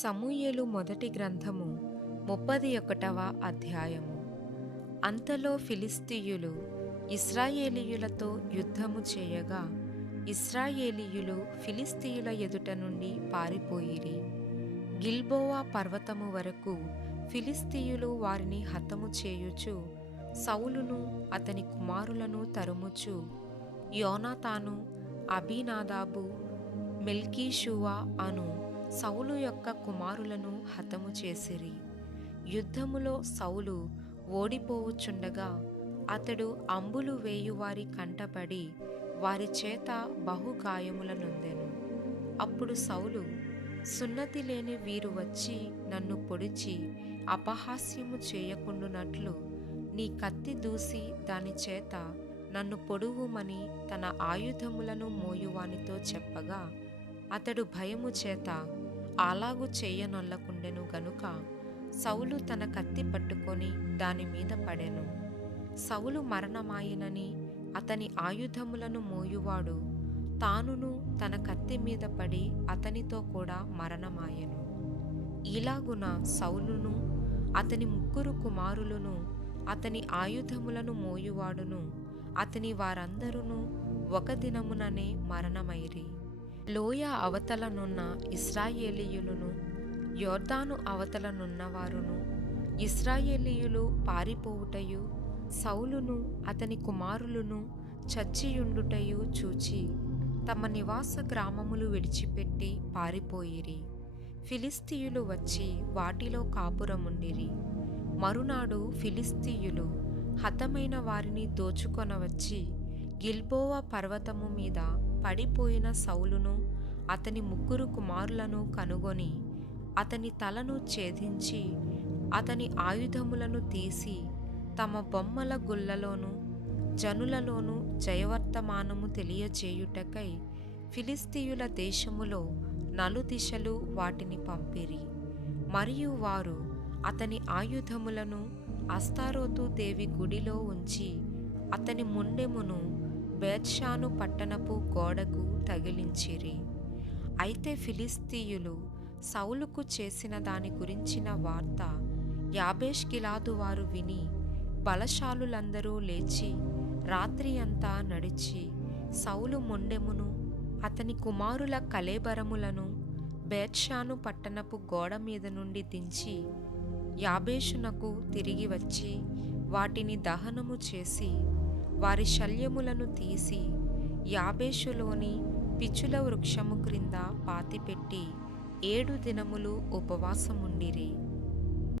సమూయేలు మొదటి గ్రంథము 31వ అధ్యాయము. అంతలో ఫిలిష్తీయులు ఇశ్రాయేలీయులతో యుద్ధము చేయగా, ఇశ్రాయేలీయులు ఫిలిష్తీయుల ఎదుట నుండి పారిపోయిరి. గిల్బోవా పర్వతము వరకు ఫిలిష్తీయులు వారిని హతము చేయుచు, సౌలును అతని కుమారులను తరుముచు, యోనాతాను, అబీనాదాబు, మెల్కీషూవ అను సౌలు యొక్క కుమారులను హతము చేసిరి. యుద్ధములో సౌలు ఓడిపోవుచుండగా అతడు అంబులు వేయువారి కంటపడి వారి చేత బహుగాయముల నొందెను. అప్పుడు సౌలు, సున్నతి లేని వీరు వచ్చి నన్ను పొడిచి అపహాస్యము చేయకుండునట్లు నీ కత్తి దూసి దాని చేత నన్ను పొడువుమని తన ఆయుధములను మోయువానితో చెప్పగా, అతడు భయము చేత అలాగు చేయనొల్లకుండెను గనుక సౌలు తన కత్తి పట్టుకొని దాని మీద పడెను. సౌలు మరణమాయెనని అతని ఆయుధములను మోయువాడు తానును తన కత్తి మీద పడి అతనితో కూడా మరణమాయెను. ఇలాగున సౌలును అతని 3 కుమారులను అతని ఆయుధములను మోయువాడును అతని వారందరూ ఒక దినముననే మరణమైరి. లోయ అవతలనున్న ఇశ్రాయేలీయులను, యొర్దాను అవతలనున్నవారును ఇశ్రాయేలీయులు పారిపోవుటయు, సౌలును అతని కుమారులను చచ్చియుండుటయు చూచి తమ నివాస గ్రామములు విడిచిపెట్టి పారిపోయిరి. ఫిలిష్తీయులు వచ్చి వాటిలో కాపురముండిరి. మరునాడు ఫిలిష్తీయులు హతమైన వారిని దోచుకొనవచ్చి గిల్బోవా పర్వతము మీద పడిపోయిన సౌలును అతని 3 కుమారులను కనుగొని అతని తలను ఛేదించి అతని ఆయుధములను తీసి తమ బొమ్మల గుళ్ళలోను జనులలోను జయవర్తమానము తెలియచేయుటకై ఫిలిష్తీయుల దేశములో నలుదిశలు వాటిని పంపిరి. మరియు వారు అతని ఆయుధములను అస్తారోతు దేవి గుడిలో ఉంచి అతని ముండెమును బేత్షాను పట్టణపు గోడకు తగిలించిరి. అయితే ఫిలిష్తీయులు సౌలుకు చేసిన దాని గురించిన వార్త యాబేష్ గిలాదు వారు విని, బలశాలులందరూ లేచి రాత్రి అంతా నడిచి సౌలు మొండెమును అతని కుమారుల కళేబరములను బేత్షాను పట్టణపు గోడ మీద నుండి దించి యాబేషునకు తిరిగి వచ్చి వాటిని దహనము చేసి వారి శల్యములను తీసి యాబేషులోని పిచుల వృక్షము క్రింద పాతిపెట్టి 7 దినములు ఉపవాసముండిరి.